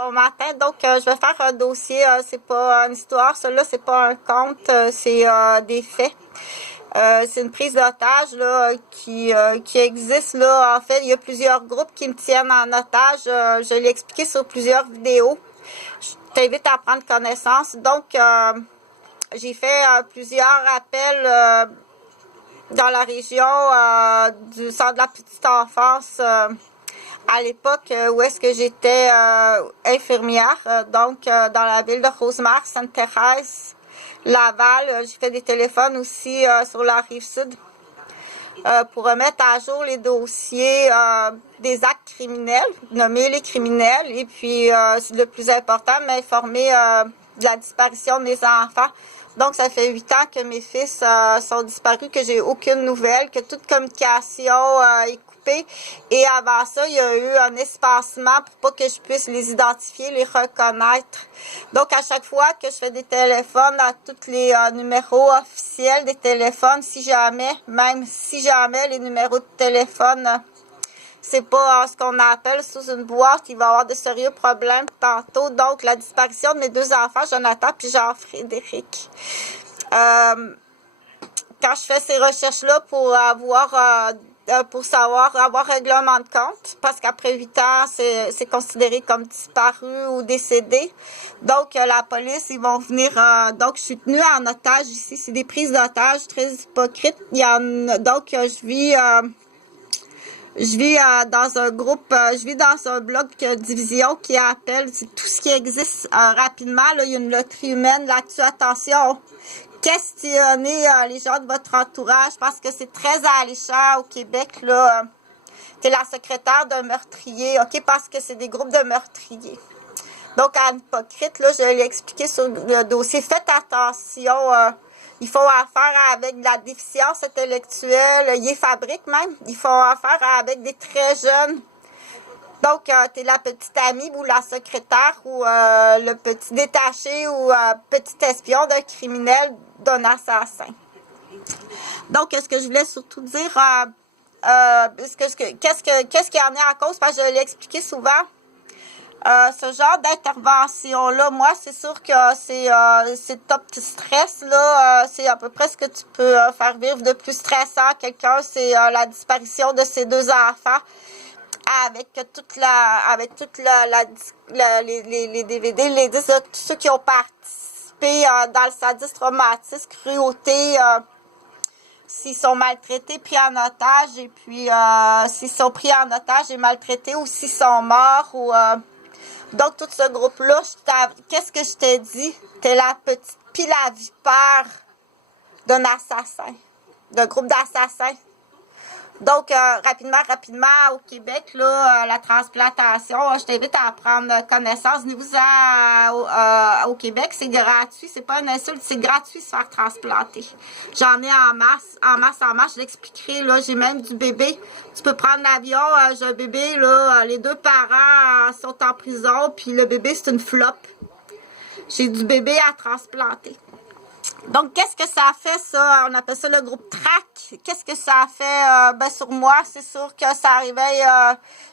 Bon matin, donc je vais faire un dossier, c'est pas une histoire, celui-là c'est pas un conte, c'est des faits. C'est une prise d'otage là qui existe là. En fait, il y a plusieurs groupes qui me tiennent en otage. Je l'ai expliqué sur plusieurs vidéos. Je t'invite à prendre connaissance. Donc, j'ai fait plusieurs appels dans la région du centre de la petite enfance. À l'époque où est-ce que j'étais infirmière, donc dans la ville de Rosemère, Sainte-Thérèse, Laval. J'ai fait des téléphones aussi sur la Rive-Sud pour remettre à jour les dossiers des actes criminels, nommer les criminels et puis, c'est le plus important, m'informer de la disparition de mes enfants. Donc, ça fait 8 ans que mes fils sont disparus, que j'ai aucune nouvelle, que toute communication est coupée. Et avant ça, il y a eu un espacement pour pas que je puisse les identifier, les reconnaître. Donc, à chaque fois que je fais des téléphones à tous les numéros officiels des téléphones, même si jamais les numéros de téléphone, c'est pas ce qu'on appelle sous une boîte, il va y avoir de sérieux problèmes tantôt. Donc, la disparition de mes 2 enfants, Jonathan puis Jean-Frédéric. Quand je fais ces recherches-là pour avoir règlement de compte, parce qu'après 8 ans, c'est considéré comme disparu ou décédé. Donc, la police, ils vont venir... donc, je suis tenue en otage ici. C'est des prises d'otages très hypocrites. Donc, je vis dans un groupe, je vis dans un blog division qui appelle tout ce qui existe rapidement. Là, il y a une loterie humaine là-dessus. Attention, questionnez les gens de votre entourage parce que c'est très alléchant au Québec. Là, t'es la secrétaire d'un meurtrier, ok, parce que c'est des groupes de meurtriers. Donc, à hypocrite, là, je l'ai expliqué sur le dossier. Faites attention. Ils font affaire avec de la déficience intellectuelle. Ils fabriquent même. Ils font affaire avec des très jeunes. Donc, tu es la petite amie ou la secrétaire ou le petit détaché ou petit espion d'un criminel, d'un assassin. Donc, ce que je voulais surtout dire, qu'est-ce qu'il y en a à cause? Parce que je l'ai expliqué souvent. Ce genre d'intervention-là, moi, c'est sûr que c'est top stress, là. C'est à peu près ce que tu peux faire vivre de plus stressant à quelqu'un. C'est la disparition de ses 2 enfants avec les DVD, les disques de tous ceux qui ont participé dans le sadisme, traumatisme, cruauté, s'ils sont maltraités, pris en otage, et puis s'ils sont pris en otage et maltraités ou s'ils sont morts ou... Donc, tout ce groupe-là, qu'est-ce que je t'ai dit? T'es la petite pile à vipère d'un assassin, d'un groupe d'assassins. Donc, rapidement, au Québec, là, la transplantation, je t'invite à prendre connaissance. Venez-vous au Québec, c'est gratuit, c'est pas une insulte, c'est gratuit de se faire transplanter. J'en ai en masse, je l'expliquerai, là, j'ai même du bébé. Tu peux prendre l'avion, j'ai un bébé, là, les 2 parents sont en prison, puis le bébé, c'est une floppe. J'ai du bébé à transplanter. Donc, qu'est-ce que ça a fait, ça? On appelle ça le groupe TRAC. Qu'est-ce que ça a fait sur moi? C'est sûr que ça arrivait,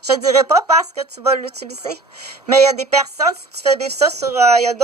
je dirais pas parce que tu vas l'utiliser. Mais il y a des personnes, si tu fais vivre ça il y a d'autres